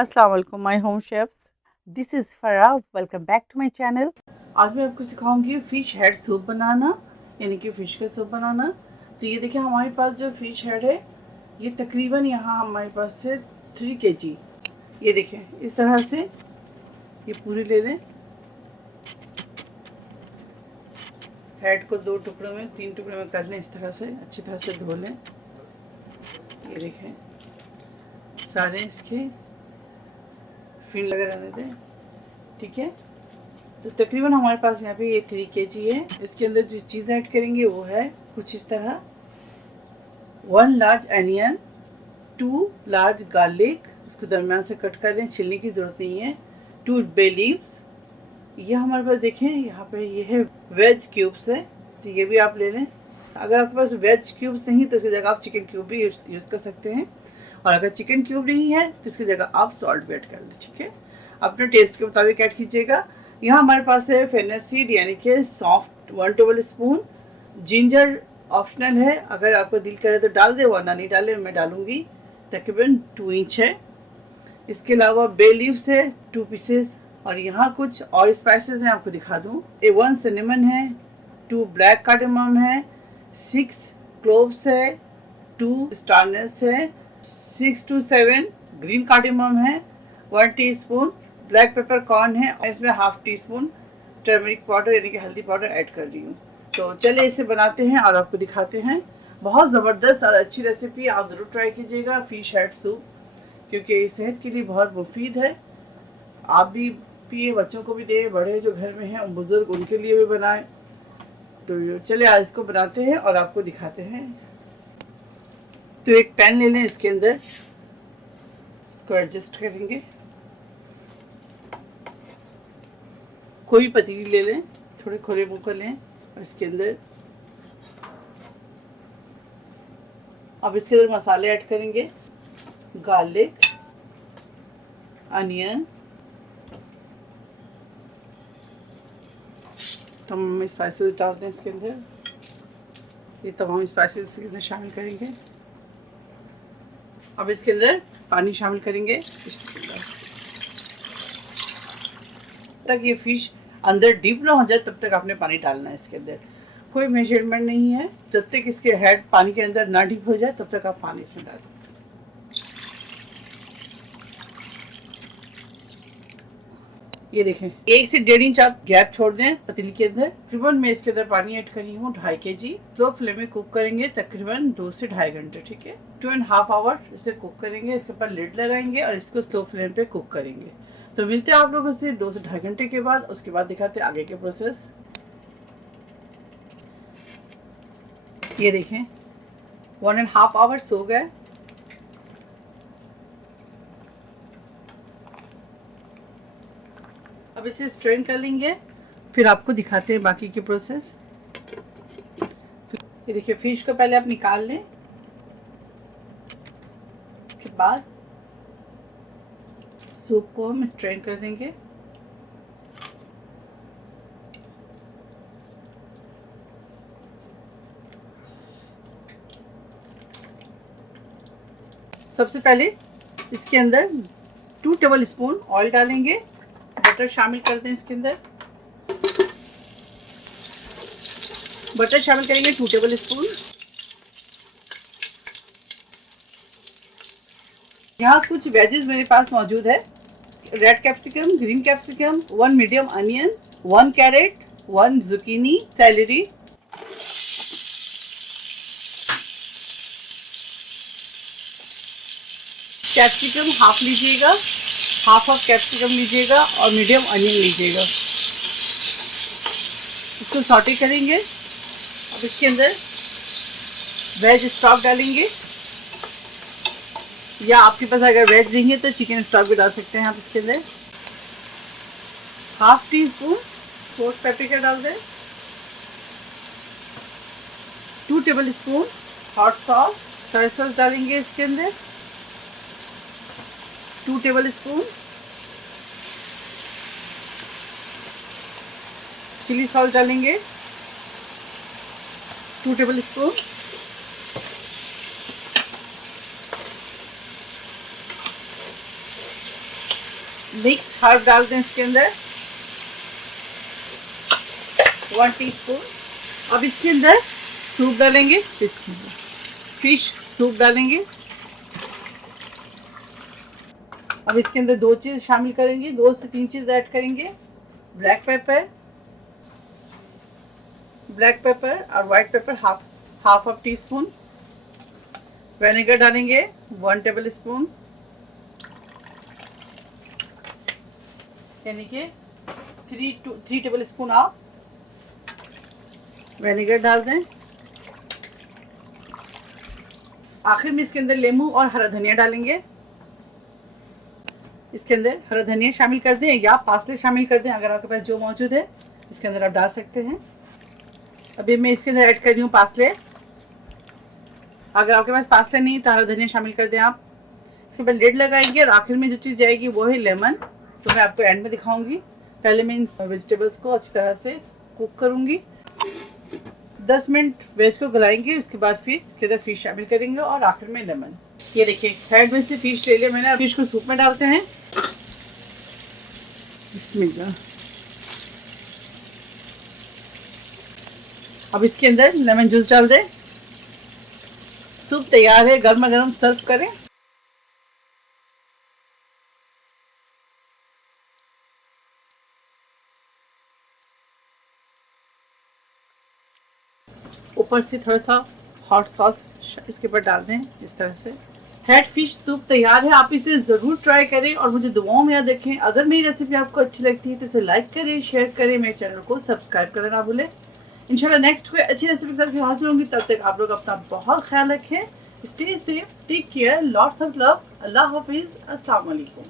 अस्सलाम वालेकुम my home chefs, this is Farah. Welcome back to my channel. आज मैं आपको सिखाऊंगी फ़िश हेड सूप बनाना, यानी कि फ़िश का सूप बनाना। तो ये देखिए हमारे पास जो फ़िश हेड है ये तकरीबन यहाँ हमारे पास है 3 kg। ये देखें इस तरह से ये पूरी ले लें। हेड को 2 टुकड़ों में 3 टुकड़ों में कर लें, इस तरह से अच्छी तरह से धो लें। ये देखें सारे इसके फिन लगे रहने दें, ठीक है। तो तकरीबन हमारे पास यहाँ पे ये 3 kg है। इसके अंदर जो चीज़ ऐड करेंगे वो है कुछ इस तरह: 1 लार्ज अनियन, 2 लार्ज गार्लिक, उसको दरमियान से कट कर लें, छिलने की ज़रूरत नहीं है। 2 बे लीव्स, ये हमारे पास देखें यहाँ पे ये है वेज क्यूब्स है, तो ये भी आप ले लें। अगर आपके पास वेज क्यूब्स नहीं तो इसकी जगह आप चिकन क्यूब भी यूज़ कर सकते हैं, और अगर चिकन क्यूब नहीं है तो इसकी जगह आप सॉल्ट भी ऐड कर लें, ठीक है। अपने टेस्ट के मुताबिक ऐड कीजिएगा। यहाँ हमारे पास है फेनल सीड यानी कि soft 1 table spoon. Ginger optional है, अगर आपको दिल करे तो डाल दे, वरना नहीं डाले, मैं डालूंगी। तकरीबन 2 इंच है। इसके अलावा बे लीव्स है 2 पीसेस, और यहाँ कुछ और स्पाइसेस हैं, आपको दिखा दूँ। 1 सिनेमन है, 2 ब्लैक कार्डेमम है, 6 क्लोव्स है, 2 स्टारनेस है, 6 to 7 ग्रीन कार्डेमम है, 1 टीस्पून ब्लैक पेपर कॉर्न है, और इसमें half tea spoon turmeric powder यानी कि हल्दी पाउडर ऐड कर रही हूँ। तो चलिए इसे बनाते हैं और आपको दिखाते हैं। बहुत ज़बरदस्त और अच्छी रेसिपी, आप ज़रूर ट्राई कीजिएगा फ़िश हेड सूप, क्योंकि ये सेहत के लिए बहुत मुफीद है। आप भी पिए, बच्चों को भी दें, बड़े जो घर में हैं बुज़ुर्ग उनके लिए भी बनाएं। तो चलिए आज इसको बनाते हैं और आपको दिखाते हैं। तो एक पैन ले लें, इसके अंदर इसको एडजस्ट करेंगे। कोई पतीली ले लें, थोड़े खुले मुँह कर लें, और इसके अंदर अब इसके अंदर मसाले ऐड करेंगे। गार्लिक, अनियन, तमाम स्पाइसेस डालते हैं इसके अंदर। ये तमाम स्पाइसेस इसके अंदर शामिल करेंगे। अब इसके अंदर पानी शामिल करेंगे। इसके अंदर तक ये फिश अंदर डीप ना हो जाए तब तक आपने पानी डालना है इसके अंदर। कोई मेजरमेंट नहीं है, जब तक इसके हेड पानी के अंदर ना डीप हो जाए तब तक आप पानी इसमें डालें। ये देखें 1 से 1.5 इंच आप गैप छोड़ दें पतीली के अंदर। तकरीबन मैं इसके अंदर पानी ऐड करी हूँ 2.5 kg। स्लो फ्लेम में कुक करेंगे तकरीबन 2 से 2.5 घंटे, ठीक है। 2.5 आवर इसे कुक करेंगे। इसके ऊपर लिड लगाएंगे और इसको स्लो फ्लेम पे कुक करेंगे। तो मिलते हैं आप लोगों से 2 से 2.5 घंटे के बाद। उसके बाद दिखाते हैं आगे के प्रोसेस। ये देखें 1.5 आवर्स हो गए। अब इसे स्ट्रेन कर लेंगे, फिर आपको दिखाते हैं बाकी के प्रोसेस। ये देखिए फिश को पहले आप निकाल लें, उसके बाद सूप को हम स्ट्रेन कर देंगे। सबसे पहले इसके अंदर 2 टेबल स्पून ऑयल डालेंगे। बटर शामिल कर दें इसके अंदर। बटर शामिल करेंगे 2 टेबल स्पून। यहाँ कुछ वेजेस मेरे पास मौजूद है: red capsicum, green capsicum, 1 medium onion, 1 carrot, 1 zucchini, celery. Capsicum half लीजिएगा, हाफ ऑफ कैप्सिकम लीजिएगा, और मीडियम अनियन लीजिएगा। इसको सॉटे करेंगे। अब इसके अंदर वेज स्टॉक डालेंगे, या आपके पास अगर वेज नहीं है तो चिकन स्टॉक भी डाल सकते हैं आप इसके अंदर। Half tea spoon roast paprika डाल दें। 2 table spoon hot sauce, soya sauce डालेंगे इसके अंदर। 2 टेबल स्पून चिली सॉस डालेंगे। 2 टेबल स्पून मिक्स हर्ब डालते हैं इसके अंदर 1 टीस्पून। अब इसके अंदर सूप डालेंगे, फिश सूप डालेंगे। अब इसके अंदर 2 चीज शामिल करेंगे, 2 से 3 चीज ऐड करेंगे, ब्लैक पेपर और white paper half of tea spoon. Vinegar डालेंगे 1 टेबल स्पून, यानी कि 3 टेबल स्पून आप विनेगर डाल दें। आखिर में इसके अंदर लेमू और हरा धनिया डालेंगे। इसके अंदर हरा धनिया शामिल कर दें या पासले शामिल कर दें, अगर आपके पास जो मौजूद है इसके अंदर आप डाल सकते हैं। अभी मैं इसके अंदर ऐड कर रही हूँ पासले। अगर आपके पास पासले नहीं तो हरा धनिया शामिल कर दें आप। इसके बाद लिड लगाएंगे और आखिर में जो चीज़ जाएगी वो है लेमन, तो मैं आपको एंड में दिखाऊंगी। पहले मैं इन वेजिटेबल्स को अच्छी तरह से कुक करूंगी। 10 मिनट वेज को गलाएंगे, उसके बाद फिर इसके अंदर फिश शामिल करेंगे और आखिर में लेमन। ये देखिए साइड में से फिश ले लिया मैंने। फिश को सूप में डालते हैं। बिस्मिल्लाह। अब इसके अंदर लेमन जूस डाल दें। सूप तैयार है, गर्मा गर्म सर्व करें। ऊपर से थोड़ा सा हॉट सॉस इसके ऊपर डाल दें इस तरह से। हेड फिश सूप तैयार है, आप इसे ज़रूर ट्राई करें और मुझे दुआओं में याद रखें। अगर मेरी रेसिपी आपको अच्छी लगती है तो इसे लाइक करें, शेयर करें, मेरे चैनल को सब्सक्राइब करना ना भूलें। इंशाल्लाह नेक्स्ट कोई अच्छी रेसिपी के साथ हाजिर होंगी। तब तक आप लोग अपना बहुत ख्याल रखें। Stay safe, take care, lots of love. Allah हाफिज़, अस्सलाम वालेकुम।